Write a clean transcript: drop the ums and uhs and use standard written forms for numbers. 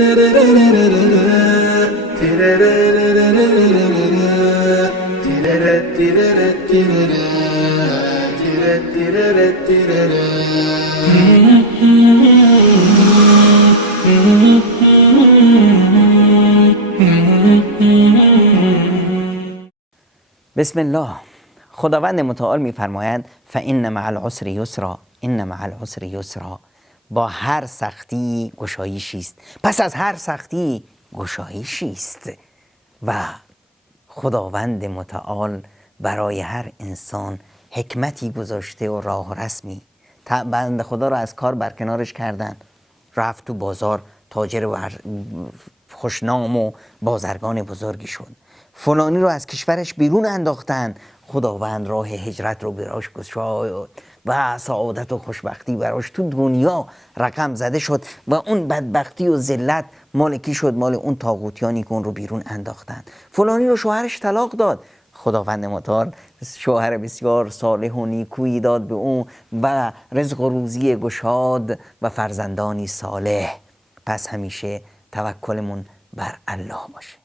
بسم الله. خداوند متعال می‌فرماید فإن مع العسر یسرا، ان مع العسر یسرا. با هر سختی گشایشی است، پس از هر سختی گشایشی است. و خداوند متعال برای هر انسان حکمتی گذاشته و راه و رسمی. بنده خدا رو از کار برکنارش کردن، رفت تو بازار، تاجر خوشنام و بازرگان بزرگی شد. فلانی رو از کشورش بیرون انداختن، خداوند راه هجرت رو براش گشاد و سعادت و خوشبختی براش تو دنیا رقم زده شد و اون بدبختی و ذلت مال کی شد؟ مال اون طاغوتیانی که اون رو بیرون انداختن. فلانی رو شوهرش طلاق داد، خداوند متعال شوهر بسیار صالح و نیکویی داد به اون و رزق و روزی گشاد و فرزندانی صالح. پس همیشه توکلمون بر الله باشه.